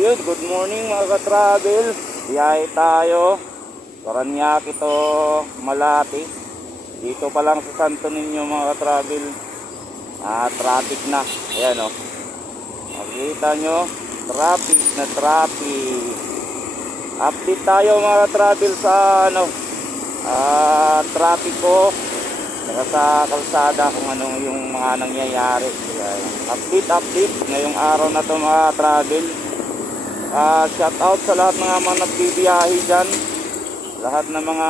Yun, good morning mga ka-travel. Biyahe tayo. Paranaque to Malate. Dito pa lang sa Santo Niño mga ka-travel. Traffic na. Ayan o. Makikita nyo, traffic na traffic. Update tayo mga ka-travel sa traffic ko. Saka sa kalsada kung ano yung mga nangyayari. Update ngayong araw na to mga travel. Shout out sa lahat ng mga nagbibiyahe dyan, lahat ng mga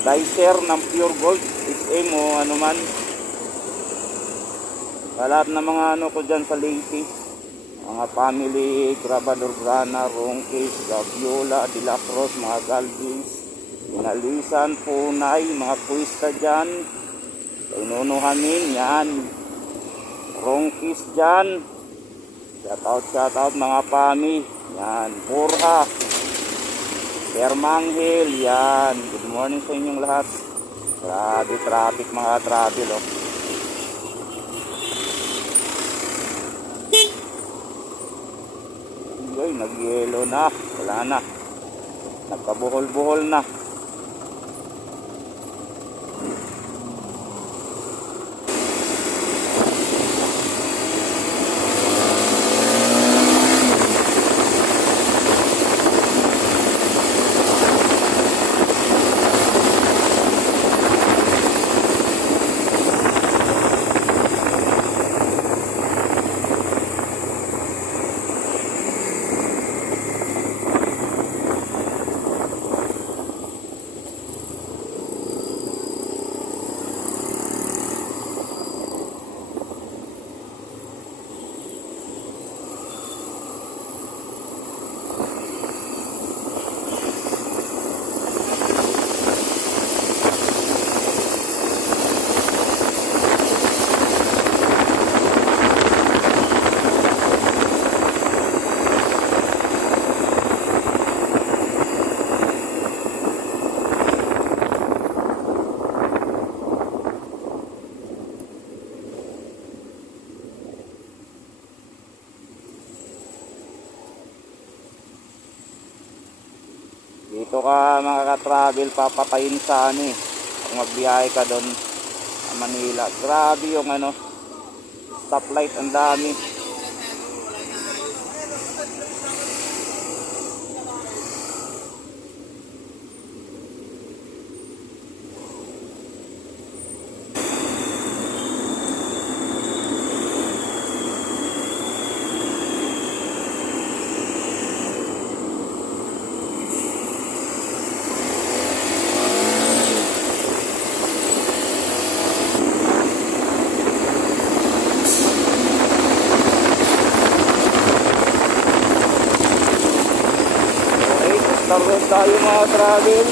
dicer ng Pure Gold SM o ano man, sa lahat ng mga ko dyan sa Leyte, mga family, Grabador Grana, Ronquis, Gaviola, De La Cruz, mga Galvis, Inalisan, Punay, mga Puista dyan, Inunuhanin yan, Ronquis dyan. Shout out mga pami. Yan, Purha, Permanghil, yan. Good morning sa inyong lahat. Grabe traffic mga travel oh. Ay, nag-yellow na. Wala na. Nagkabuhol-buhol na. Dito ka mga ka-travel, papatayin sa kung magbiyahe ka doon sa Manila. Grabe yung stoplight, ang dami. Target tayo mga travel,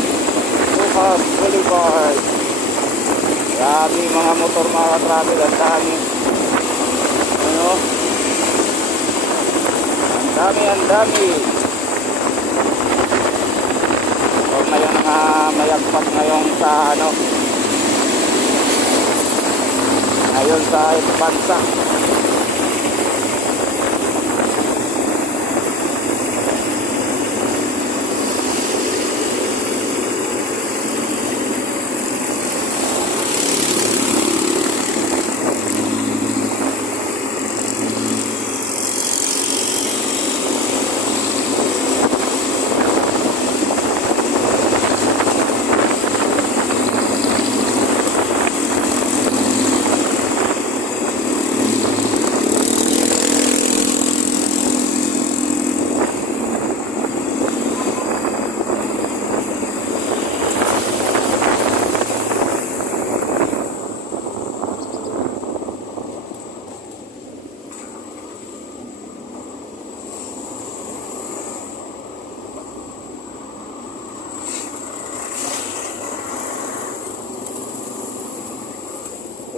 Bukas Boulevard. Grabe mga motor mga travel, ang dami. Ang dami. So ngayon mayagpas ngayon sa ngayon sa bansa.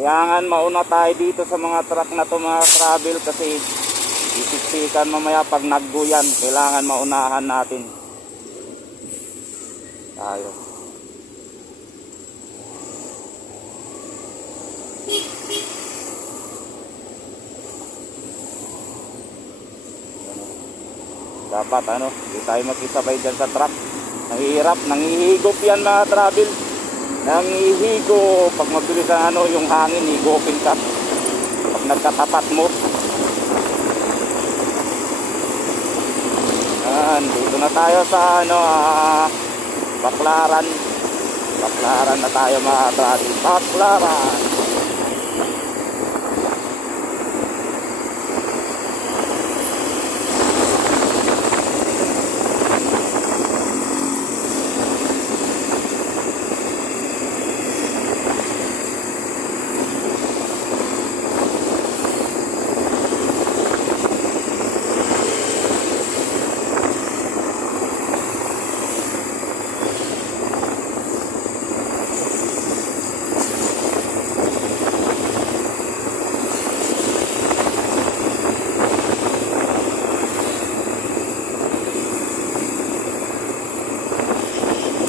Kailangan mauna tayo dito sa mga truck na to mga travel, kasi isiksikan mamaya pag nagguyan. Kailangan maunahan natin tayo. Dapat ano, hindi tayo makisabay dyan sa truck. Nahihirap, nangihigop yan mga travel. Nangihigop. Pag mabilis ang ano, yung hangin, higopin ka. Pag nagkatapat mo. Yan, dito na tayo sa ano, Baklaran. Baklaran na tayo mga travel. Baklaran.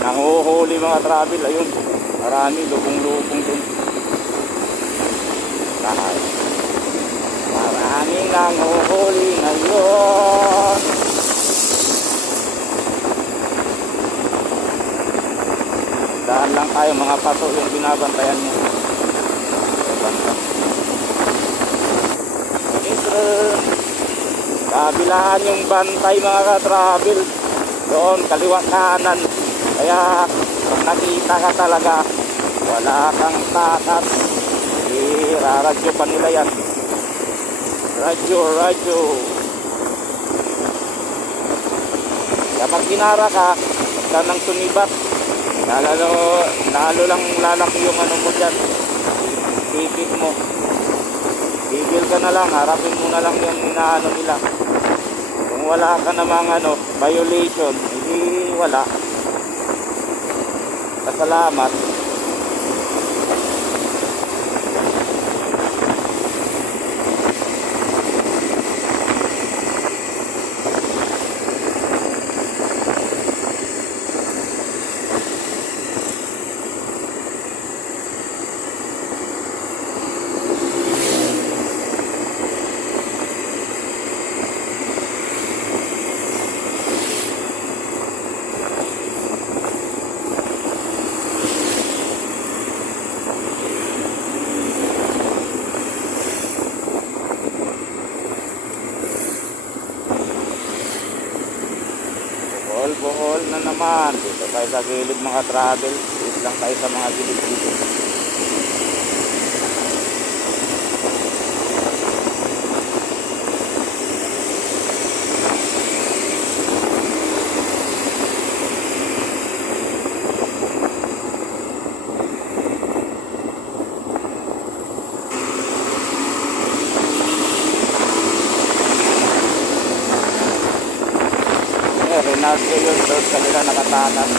Nanguhuli mga travel, ayun. Marami, lubong-lubong dun. Lahat. Maraming nanguhuli ngayon. Daan lang tayo mga pato yung binabantayan mo. Kabilaan yung bantay mga ka-travel. Doon, kaliwa kanan. Kaya kung nakita ka talaga, wala kang takas. Radyo pa nila yan. Radyo. Kapag kinara ka, ka nang sumibat, lalo lang lalaki yung ano mo dyan. Tipik mo. Tigil ka na lang, harapin mo na lang yung inaano nila. Kung wala ka namang ano, violation, hindi wala. Salamat. Bohol na naman. Dito tayo sa gilid mga travel. Dito lang tayo sa mga gilid dito. Renasco yun doon kanila nakatakas.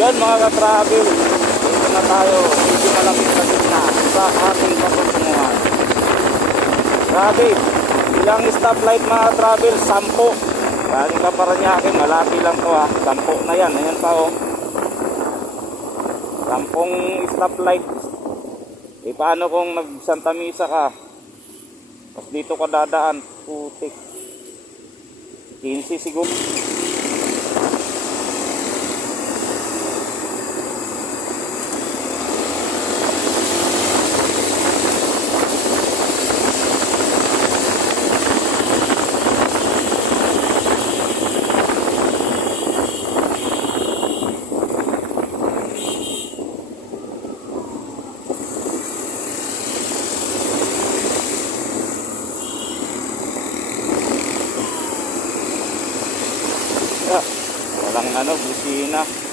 Yan mga ka-travel, dito na tayo medyo malapit sa gitna sa ating patuntungan. Grabe, ilang stoplight mga travel? 10. Galing ka Paranaque, malapit lang to ha. 10 na yan, ayan pa oh. 10 stoplight. E paano kung nag Santa Misa ka? Tapos dito ka dadaan, putik. 15 siguro. Walang ano, busina.